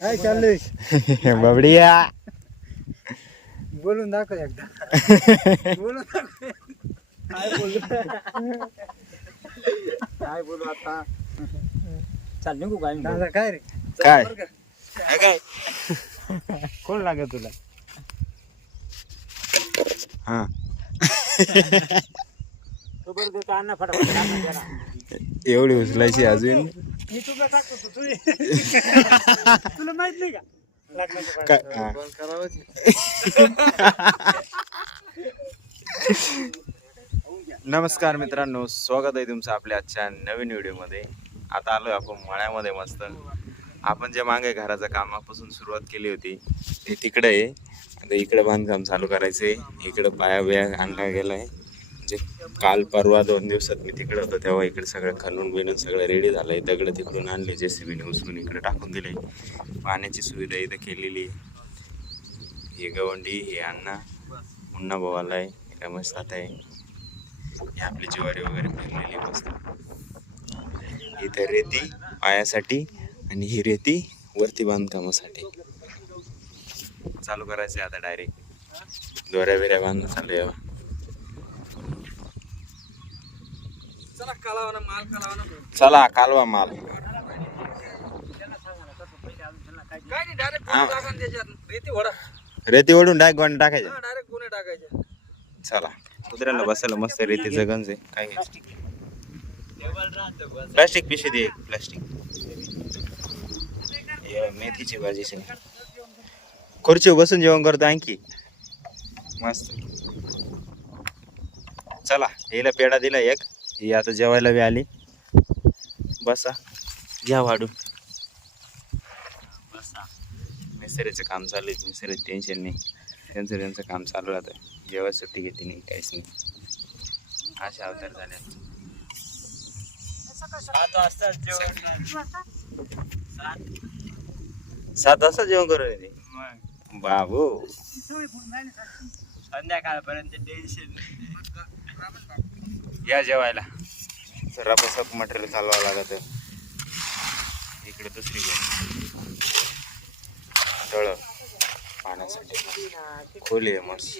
काय चाललंय बाबडिया बोलून दाखव एकदा बोलून दाखव काय बोलू आता चाल निघू काय दादा काय रे काय काय कोण लागत तुला हा तो बरं देतो अण्णा फटाफट अण्णा द्या ना. एवढी उचलायची अजून मी तुला टाकतो तू तुला माहित नाही का लग्नाचं काय पाणी. हा. बंद करावं नमस्कार मित्रांनो, स्वागत आहे तुमचं आपल्या आजच्या नवीन व्हिडिओमध्ये. आता आलोय आपण मळ्यामध्ये मस्त. आपण जे मागे घराच्या कामापासून सुरुवात केली होती ते तिकडे आहे. आता इकडे बांधकाम चालू करायचे. इकडे पाया बिया आणला गेलाय. म्हणजे काल परवा 2 दिवसात मी तिकडे होतो तेव्हा इकडे सगळं खणून बिनून सगळं रेडी झालंय. दगड तिकडून आणले, जेसीबीने उचलून इकडे टाकून दिले. पाण्याची सुविधा इथं केलेली आहे. ही गवंडी, हे अण्णा मुन्ना भाऊ आलाय, रमेश ताता आहे. ही आपली ज्वारी वगैरे पेरलेली मस्त. इथं रेती पायासाठी आणि ही रेती वरती बांधकामासाठी. चालू करायचं आता डायरेक्ट दोऱ्या बिऱ्या बांधणं चालू आहे. चला कालवा माल. रेती ओढून डायरेक्ट टाकायचं. चला कुत्र्याला बसायला मस्त रेतीचं गंज आहे. काय प्लास्टिक पिशवी दे. प्लास्टिक मेथीची भाजी सगळी. खुर्चीवर बसून जेवण करतो आणखी मस्त. चला हिला पेढा दिला एक. ही आता जेवायला बी आली. बसा घ्या वाढून. बसा. मिसरीचं काम चालू आहे. मिसरीचं टेन्शन नाही. त्यांचं काम चालू राहतं. जेव्हा सुट्टी घेते नाही काहीच नाही. अशा अवतार झाल्या. 7 वाजता जेवण करू ते बाबू. संध्याकाळपर्यंत टेन्शन या जेवायला. जरा बसक मटेरियल चालवावं लागत. इकडे दुसरी तळ पाण्यासाठी खोली आहे मस्त.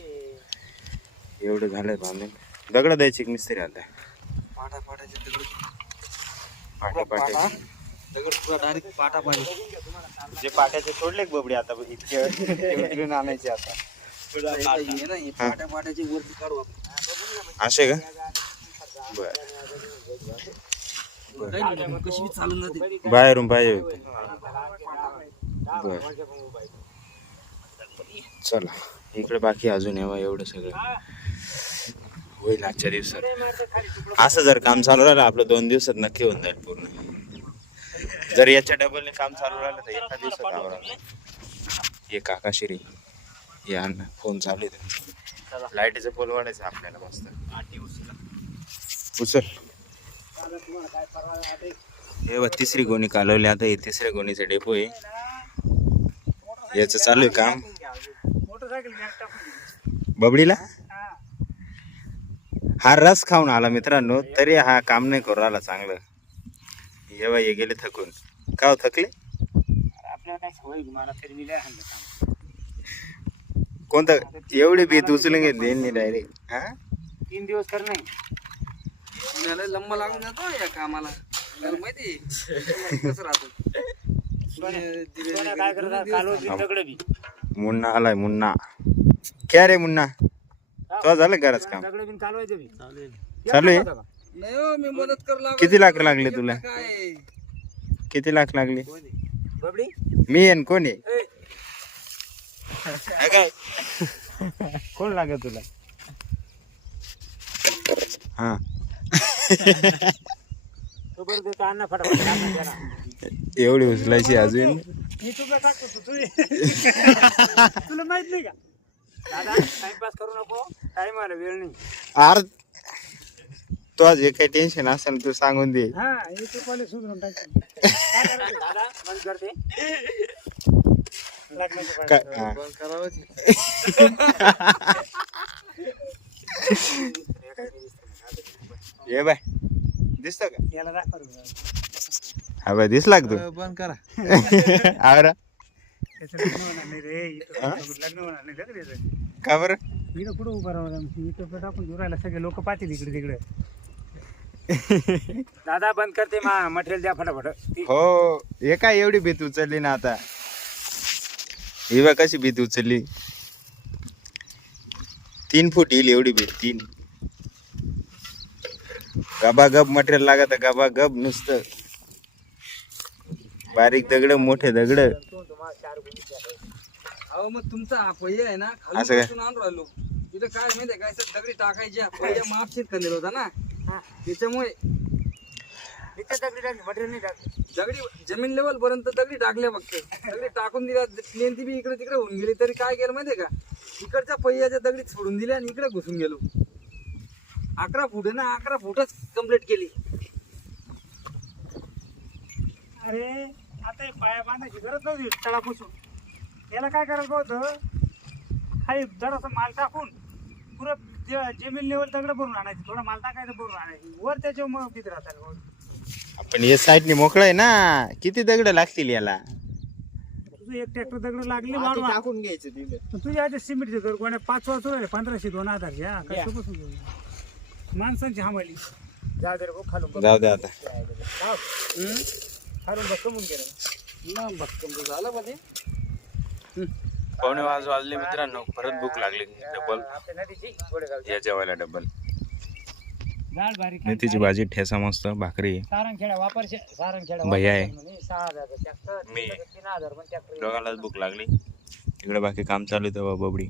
एवढं झालंय बांधून. दगड द्यायची एक मिस्त्री आता. जे पाट्याचे सोडले बबडी आता इतके आणायचे आता. असे का बर बाहेरून पाहिजे होते. बर चला इकडे बाकी अजून येवा. एवढं सगळं होईल आजच्या दिवसात. असं जर काम चालू राहिलं आपलं 2 दिवसात नक्की होऊन जाईल पूर्ण. जर याच्या डबलने काम चालू राहिलं तर एका दिवसात आवरा. हे काकाशिरी हे अण्णा फोन चालू आहे. लाईटीचं पोल वाढायचं आपल्याला मस्त. उचल. हे बघ तिसरी गोणी कालवली. आता हे तिसऱ्या गोणीचं डेपो आहे. याचं चालू आहे काम. बबडीला हा रस खाऊन आला मित्रांनो, तरी हा काम नाही करू राहिला चांगलं. हे बघ हे गेले थकून. का हो थकले? आपल्याला काय सवय मला तरी मी लय हल्लं काम. कोणतं एवढे बीत उचलून घेतले डायरेक्ट. हा 3 दिवस कर नाही लंबा लागून जातो या कामाला. माहिती कसं राहतो. काय करतात कालवती दगड बी मुन्ना आलाय. मुन्ना क्या रे मुन्ना, तो झालं घराच काम दगड बिन कालवायचं बी चालू आहे. नाही हो, मी मदत करू किती लाख लागले तुला? काय किती लाख लागले? बबडी मी आणि कोण आहे? काय कोण लागत तुला? हा तो बरं देतो अण्णा फटाफट अण्णा द्या ना. एवढी उचलायची अजून. मी तुला टाकतो तू तुला माहित नाही का दादा. टाइमपास करू नको. टाइम आला वेळ नाही. आर तो जे काही टेन्शन असेल तू सांगून दे. हा हे तू पहिले सुधरून टाक. दादा बंद करते. लग्नाचं काय पाणी. हा. बंद करावं. ये बाय दिसत का? याला दाखव. हा बाय दिसला का तू? बंद करा. आवरा त्याचं लग्न होणार नाही रे इथं लग्न होणार नाही लग्न त्याचं. का बरं? इथं कुठं उभं राहणार इथं टाकून दूर राहिला सगळे लोक पाहतील इकडे तिकडे. दादा बंद करते मटेरियल द्या फटाफट. हो हे काय एवढी भीत उचलली ना आता. ही बघ कशी भीत उचलली. 3 फूट येईल एवढी भीत. 3 गबागब मटेरियल लागत गबागब नुसतं. बारीक दगड मोठे दगड. अहो मग तुमचा हा पहिया आहे ना असं खाली काय? बसून आणून राहिलो. तिथं काय माहितीये काय सर दगडी टाकायच्या पहिल्या मापशीत खंदील होता ना त्याच्यामुळे मटेरियल नाही टाकलं. दगडी जमीन लेवल पर्यंत दगडी टाकल्या फक्त. दगडी टाकून दिल्या प्लेन ती बी इकडे तिकडे होऊन गेली तरी काय केलं माहितीये का इकडच्या पहिल्याच्या दगडीत सोडून दिल्या आणि इकडे घुसून गेलो. 11 फूट आहे ना 11 फूटच कम्प्लीट केली. अरे आता हे पाया बांधायची गरज नव्हती तळापासून. याला काय करायचं होतं खाली जरासा माल टाकून पुरं जमीन लेवल दगड भरून आणायची. थोडा माल टाकायचं भरून आणायची वर त्याच्यावर मग किती राहतात. आपण हे साईडने मोकळं आहे ना. किती दगड लागतील याला. तुझं एक ट्रॅक्टर दगड लागली वाढवा टाकून घ्यायचं तिथं. तुझ्या आधी सिमेंटचे घर कोणा 5 वाजता 1500 2000 हा कसं माणसांची हमाली. जा दे रे भाऊ खालून जाऊ दे आता. खालून बस कमून गेलं ना भक्कम झालं मध्ये. 9:15 वाजले मित्रांनो. परत भूक लागली. डबल आपल्या नदीची गोडेगाव या जेवायला डबल. झाड बारीक मेथीची भाजी ठेसा मस्त भाकरी. सारंगखेडा वापर सारंगखेडा भैया आहे. 6000 ट्रॅक्टर मी 3000 पण ट्रॅक्टर दोघांनाच भूक लागली. इकडे बाकी काम चालू आहे. तेव्हा बबडी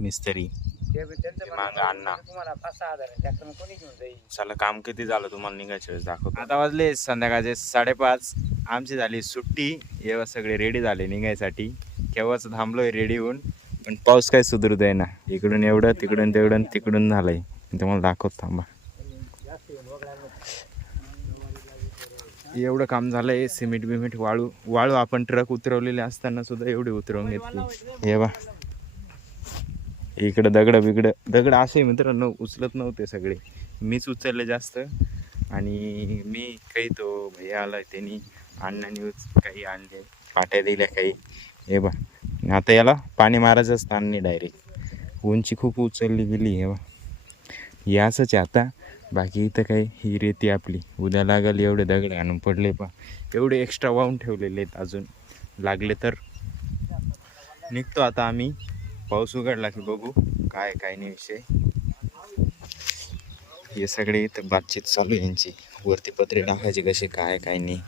मिस्त्री माग अण्णा. तुम्हाला 5-6 ट्रॅक्टर कोणी घेऊन जाईल. चला काम किती झालं तुम्हाला निघायच्या वेळेस दाखवतो. आता वाजले संध्याकाळचे 5:30. आमची झाली सुट्टी. एव्हा सगळे रेडी झाले निघायसाठी. केव्हाच थांबलोय रेडी होऊन पण पाऊस काय सुधरू दे ना. इकडून एवढं तिकडून तेवढं तिकडून झालंय. तुम्हाला दाखवत थांबा. एवढं काम झालंय. सिमेंट बिमेंट वाळू आपण ट्रक उतरवलेले असताना सुद्धा एवढे उतरवून घेतली. हे बा इकडे दगड असे मित्रांनो उचलत नव्हते सगळे. मीच उचलले जास्त. आणि मी काही तो भैया आलाय त्यांनी अण्णांनी काही आणले पाट्या दिल्या काही. हे बा आता याला पाणी मारायचं स्थान नाही. डायरेक्ट उंची खूप उचलली गेली. हे बा हे असंच आहे आता. बाकी इथं काही ही रेती आपली. उद्या लागल एवढे दगड आणून पडले पा. एवढे एक्स्ट्रा वाहून ठेवलेले आहेत. अजून लागले तर निघतो आता आम्ही. पाऊस उघडला की बघू काय नाही विषय. हे सगळे इथं बातचीत चालू आहे यांची. वरती पत्रे टाकायचे कसे काय नाही.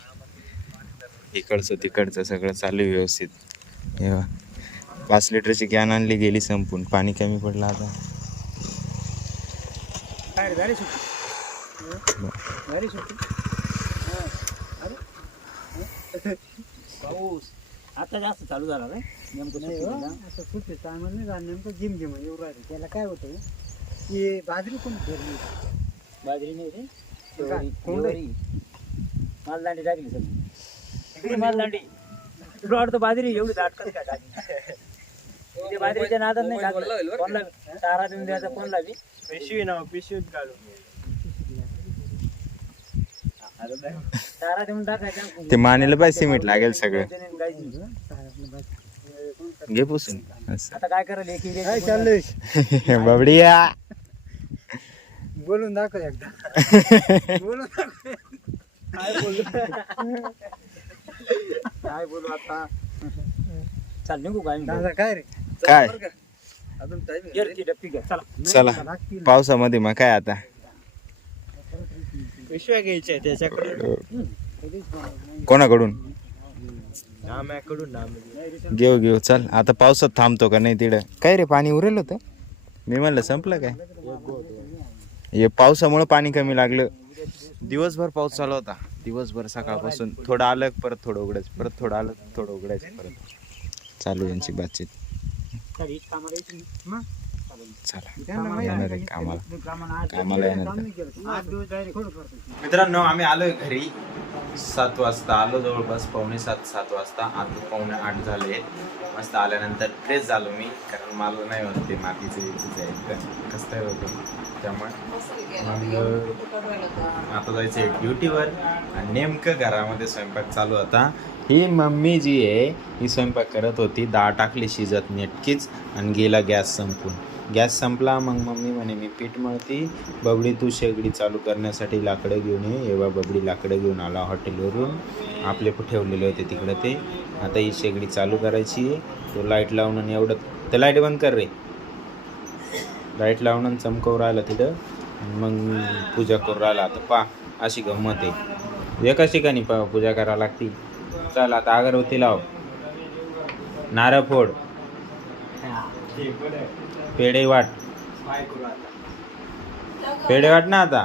इकडचं तिकडचं सगळं चालू आहे व्यवस्थित. हे 5 लिटरची कॅन आणली गेली संपून. पाणी कमी पडलं आता. काय झाली सुट्टी झाली सुट्टी. पाऊस आता जास्त चालू झाला रे. नेमकं सुट्टी टायमाला नाही झालं. नेमकं जिम येऊ राहिले. त्याला काय होतं की बाजरी कोणी फेरली. बाजरी नाही रे मालदांडी टाकली सगळी. मालदांडी तुला वाटतं बाजरी एवढी दाटकन काय टाकली. बाजरीच्या नादात नाही टाकलं. कोणला तारा देऊन द्यायचा कोणला बी पिशवी ना पिशवीत काढून तारा देऊन टाकायचा. ते मानेला पाहिजे सिमेंट लागेल सगळं. घे पुसून. आता काय करायला चाललंय बाबडिया बोलून दाखव एकदा. बोलून काय बोलू आता. चाल निघू काय काय रे काय अजून टाइम डप्पी घ्या. चला पावसामध्ये मग काय आता. पिशव्या घ्यायच्या त्याच्याकडे. कोणाकडून नाम्याकडून घेऊ चल. आता पावसात थांबतो का नाही तिकडं. काय रे पाणी उरेल होतं. मी म्हणलं संपलं काय. हे पावसामुळे पाणी कमी लागलं. दिवसभर पाऊस चालू होता. दिवसभर सकाळपासून थोडं आलं परत थोडं उघडायचं परत थोडं आलं थोडं उघडायचं परत चालू यांची बातचीत. चला येणार आहे कामाला येणार. मित्रांनो आम्ही आलोय घरी 7 वाजता आलो. जवळपास 7:45 वाजता. आता 7:45 झाले. मस्त आल्यानंतर फ्रेश झालो मी. कारण मला नाही होत ते मातीचं कसं काय होतं. त्यामुळे आता जायचं आहे ड्युटीवर. आणि नेमकं घरामध्ये स्वयंपाक चालू होता. ही मम्मी जी आहे ही स्वयंपाक करत होती, डाळ टाकली शिजत नेटकीच आणि गेला गॅस संपून. गॅस संपला मग मम्मी म्हणे मी पीठ मळती, बबडी तू शेगडी चालू करण्यासाठी लाकडं घेऊन ये. एव्हा बबडी लाकडं घेऊन आला हॉटेलवरून, आपले ठेवलेले होते तिकडं ते. आता ही शेगडी चालू करायची आहे. तो लाईट लावून आणि एवढं तर लाईट बंद कर रे. लाईट लावून आणि चमकवून राहिला तिथं, मग पूजा करून राहिला. आता पा अशी गंमत आहे, एकाच ठिकाणी पूजा करायला लागती. चल आता अगरबत्ती लाव, नारळ फोड, पेढे वाट, पेढे वाट ना आता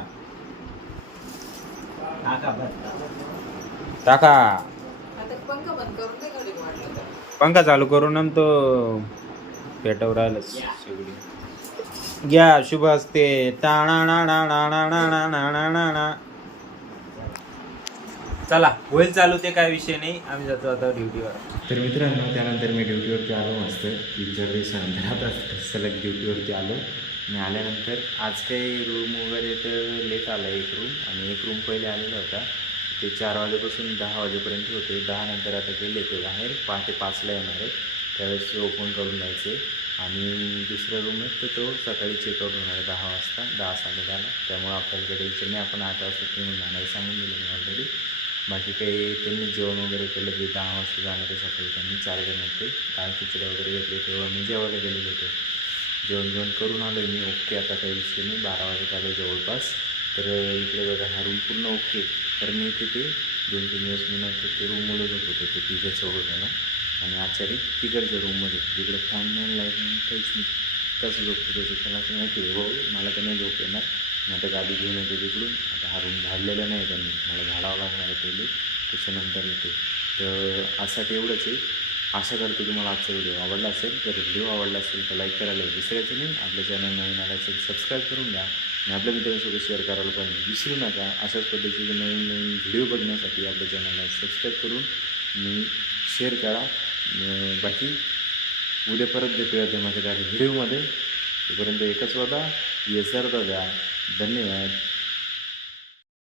टाका. पंखा चालू करून आणि तो पेटवर राहिला शेगडी. घ्या शुभ असते. चला होईल चालू, ते काय विषय नाही. आम्ही जातो आता ड्युटीवर. तर मित्रांनो त्यानंतर मी ड्युटीवरती आलो. मस्त 3-4 दिवसानंतर आता सलग ड्युटीवरती आलो. आणि आल्यानंतर आज काही रूम वगैरे तर लेट आला एक रूम, आणि एक रूम पहिले आलेला होता ते 4 वाजेपासून 10 वाजेपर्यंत होते. 10 नंतर आता गेले ते बाहेर, पहाटे 5ला येणार आहे, त्यावेळेस ओपन करून जायचे. आणि दुसरा रूम आहे तर तो सकाळी चेकआउट होणार आहे 10 वाजता, 10-10:30ला. त्यामुळे आपल्याला टेन्शन नाही, आपण 8 वाजता निघून जाणार सांगून दिलं मी ऑलरेडी. बाकी काही त्यांनी जेवण वगैरे केलं ते 10 वाजता जाणार आहे सकाळी. त्यांनी 4 जण होते, डाळ खिचडी वगैरे घेतली, तेव्हा मी जेवायला गेलेलो होतो. जेवण करून आलो मी. ओके, आता काही विषय नाही. 12 वाजता आलो जवळपास. तर इकडे बघा हा रूम पूर्ण ओके. तर मी तिथे 2-3 दिवस मी नव्हते, ते रूम मुलं झोपत होते तिघं चौघं. आणि आचारी तिकडच्या रूममध्ये, तिकडे फॅन नाही, लाईट नाही, काहीच नाही. कसं झोपतो त्याचं त्याला असं माहिती आहे. हो मला तर नाही झोप येणार. मी आता गाडी घेऊन येतो तिकडून. आता हा रूम झाडलेला नाही त्यांनी, मला झाडावं लागणार आहे पहिले, त्याच्यानंतर येते. तर आजसाठी एवढंच आहे. आशा करतो तुम्हाला आजचा व्हिडिओ आवडला असेल. जर व्हिडिओ आवडला असेल तर लाईक करायला विसरायचं नाही. आपल्या चॅनल नवीन आला असेल सबस्क्राईब करून घ्या, आणि आपल्या मित्रांसोबत शेअर करायला पण विसरू नका. अशाच पद्धतीचे नवीन नवीन व्हिडिओ बघण्यासाठी आपल्या चॅनलला सबस्क्राईब करून मी शेअर करा. बाकी उद्या परत भेटूया त्या माझ्या काही व्हिडिओमध्ये. तोपर्यंत एकच वादा, येसर दादा. धन्यवाद.